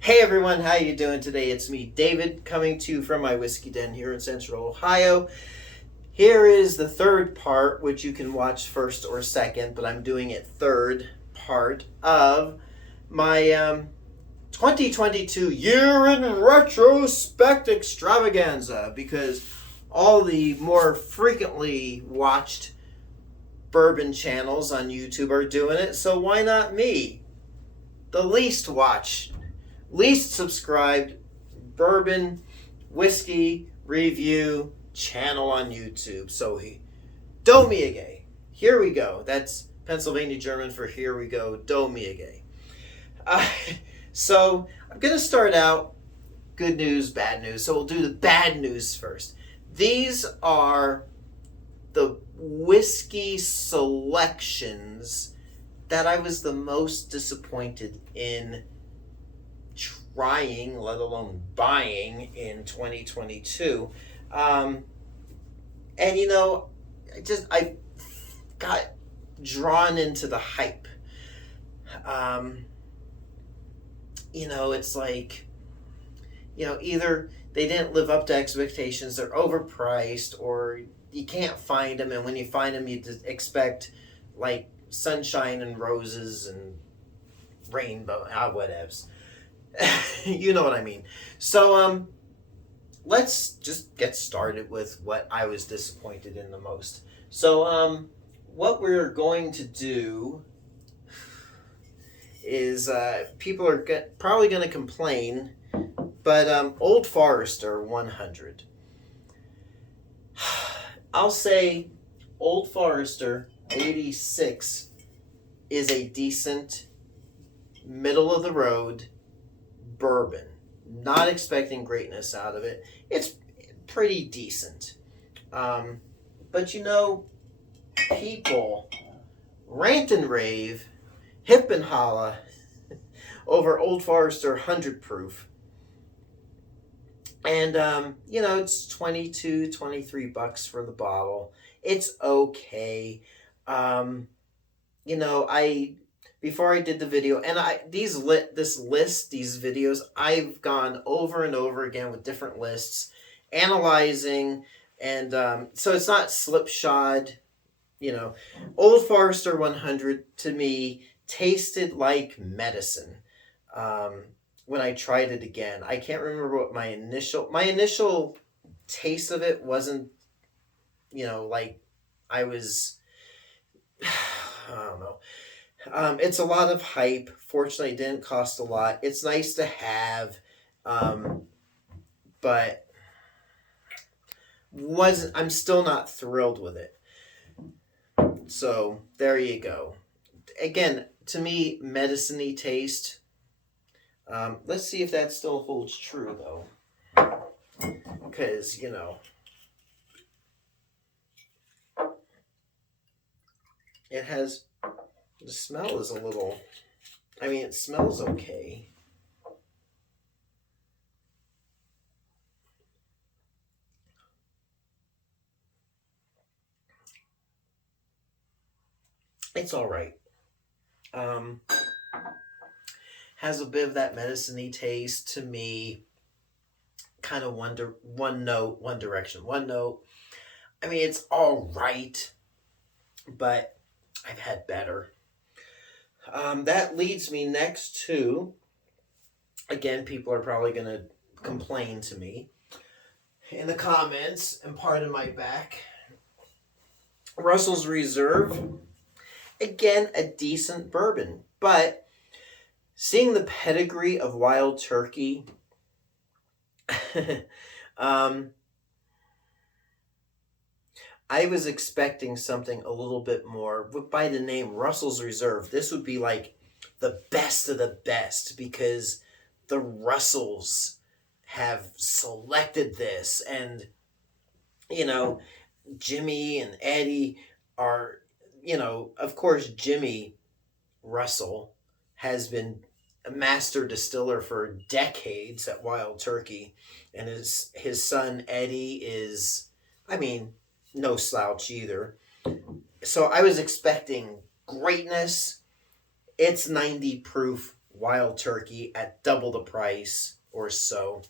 Hey everyone, how you doing today? It's me, David, coming to you from my whiskey den here in Central Ohio. Here is the third part, which you can watch first or second, but I'm doing it third part of my 2022 year in retrospect extravaganza, because all the more frequently watched bourbon channels on YouTube are doing it, so why not me? The least watched, least subscribed bourbon whiskey review channel on YouTube. So do me again. Here we go. That's Pennsylvania German for here we go. Do me again. Uh, so I'm gonna start out good news, bad news. So we'll do the bad news first. These are the whiskey selections that I was the most disappointed in trying, let alone buying, in 2022. And I got drawn into the hype. It's like, either they didn't live up to expectations, they're overpriced, or you can't find them, and when you find them, you just expect like sunshine and roses and rainbow, whatevs. You know what I mean. So let's just get started with what I was disappointed in the most. So what we're going to do is people are probably going to complain, but Old Forester 100. I'll say Old Forester 86 is a decent, middle of the road bourbon. Not expecting greatness out of it. It's pretty decent. But people rant and rave, hip and holla over Old Forester 100 proof. And, it's 22, 23 bucks for the bottle. It's okay. Before I did the video, and these videos, I've gone over and over again with different lists, analyzing, and so it's not slipshod. Old Forester 100 to me tasted like medicine. When I tried it again, I can't remember what my initial taste of it wasn't. Like I was. I don't know. It's a lot of hype. Fortunately, it didn't cost a lot. It's nice to have, but I'm still not thrilled with it. So there you go. Again, to me, medicine-y taste. Let's see if that still holds true, though, because it has. The smell is a little. It smells okay. It's all right. Has a bit of that medicine-y taste to me. Kind of one note, one direction, one note. It's all right, but I've had better. That leads me next to, again, people are probably going to complain to me in the comments and pardon my back. Russell's Reserve, again, a decent bourbon, but seeing the pedigree of Wild Turkey, I was expecting something a little bit more. By the name Russell's Reserve, this would be like the best of the best, because the Russells have selected this, and Jimmy and Eddie are, of course, Jimmy Russell has been a master distiller for decades at Wild Turkey, and his son Eddie is, no slouch either. So I was expecting greatness. It's 90 proof Wild Turkey at double the price or so.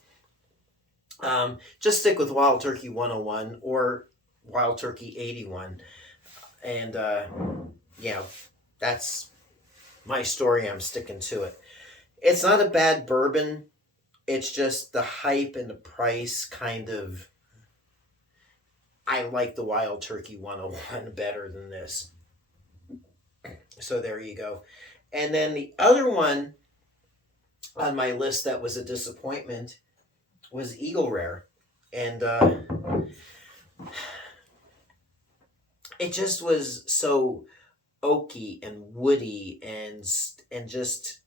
Just stick with Wild Turkey 101 or Wild Turkey 81. And yeah, that's my story. I'm sticking to it. It's not a bad bourbon. It's just the hype and the price kind of. I like the Wild Turkey 101 better than this. So there you go. And then the other one on my list that was a disappointment was Eagle Rare. And it just was so oaky and woody and just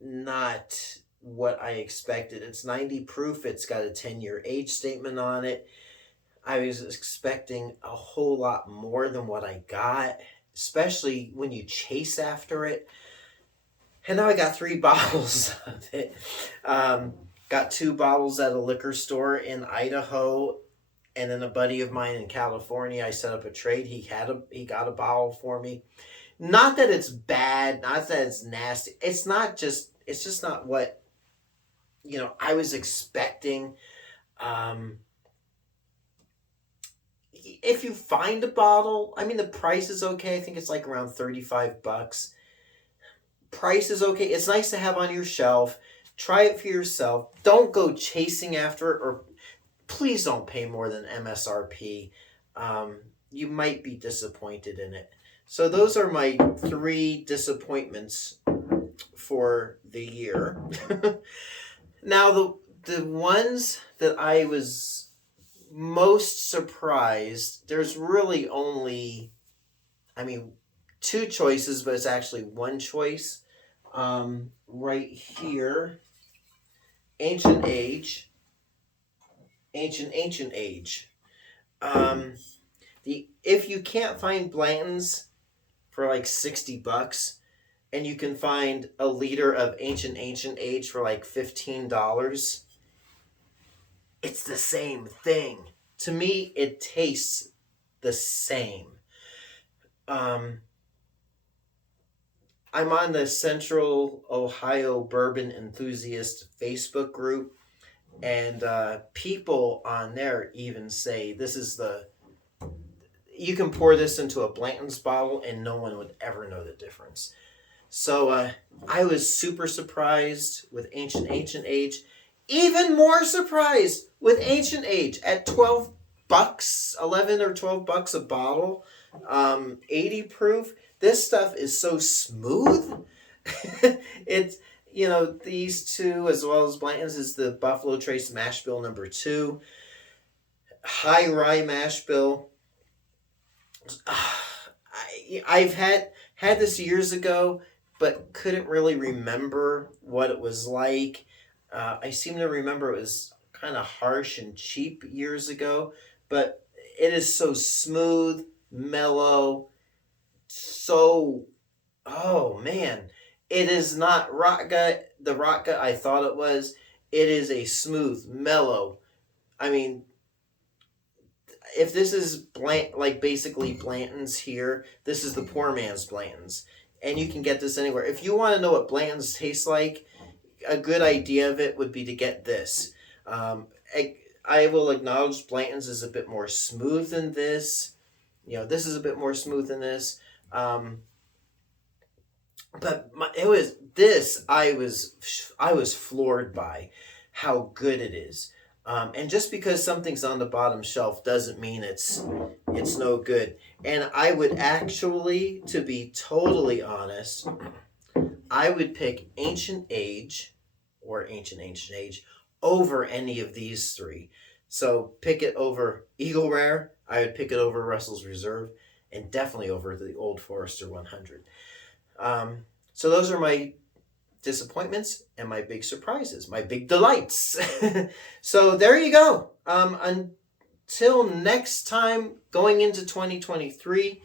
not what I expected. It's 90 proof. It's got a 10-year age statement on it. I was expecting a whole lot more than what I got, especially when you chase after it. And now I got 3 bottles of it. Got 2 bottles at a liquor store in Idaho, and then a buddy of mine in California. I set up a trade. He got a bottle for me. Not that it's bad, not that it's nasty. It's just not what I was expecting. If you find a bottle, I mean, the price is okay. I think it's like around $35. Price is okay. It's nice to have on your shelf. Try it for yourself. Don't go chasing after it, or please don't pay more than MSRP. You might be disappointed in it. So those are my 3 disappointments for the year. Now, the ones that I was most surprised, there's really only, 2 choices, but it's actually 1 choice. Right here, Ancient Age. If you can't find Blanton's for like $60, and you can find a liter of Ancient Age for like $15, it's the same thing. To me, it tastes the same. I'm on the Central Ohio Bourbon Enthusiast Facebook group, and people on there even say you can pour this into a Blanton's bottle and no one would ever know the difference. So I was super surprised with Ancient Age. Even more surprised with Ancient Age at $12, $11 or $12 a bottle, 80 proof. This stuff is so smooth. It's, these 2 as well as Blanton's is the Buffalo Trace Mash Bill number 2. High Rye Mash Bill. I've had this years ago, but couldn't really remember what it was like. I seem to remember it was kind of harsh and cheap years ago, but it is so smooth, mellow, oh man, it is not the rot gut I thought it was. It is a smooth, mellow. If this is basically Blanton's here, this is the poor man's Blanton's, and you can get this anywhere. If you want to know what Blanton's tastes like, a good idea of it would be to get this. I will acknowledge Blanton's is a bit more smooth than this. This is a bit more smooth than this. But I was floored by how good it is. And just because something's on the bottom shelf doesn't mean it's no good. And I would actually, to be totally honest, I would pick Ancient Age or Ancient Age over any of these 3. So pick it over Eagle Rare. I would pick it over Russell's Reserve, and definitely over the Old Forester 100. So those are my disappointments and my big surprises, my big delights. So there you go. Until next time, going into 2023,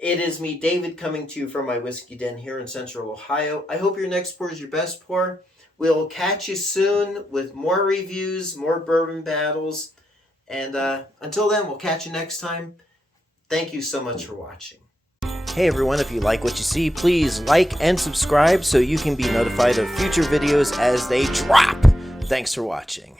it is me, David, coming to you from my whiskey den here in Central Ohio. I hope your next pour is your best pour. We'll catch you soon with more reviews, more bourbon battles. And until then, we'll catch you next time. Thank you so much for watching. Hey everyone, if you like what you see, please like and subscribe so you can be notified of future videos as they drop. Thanks for watching.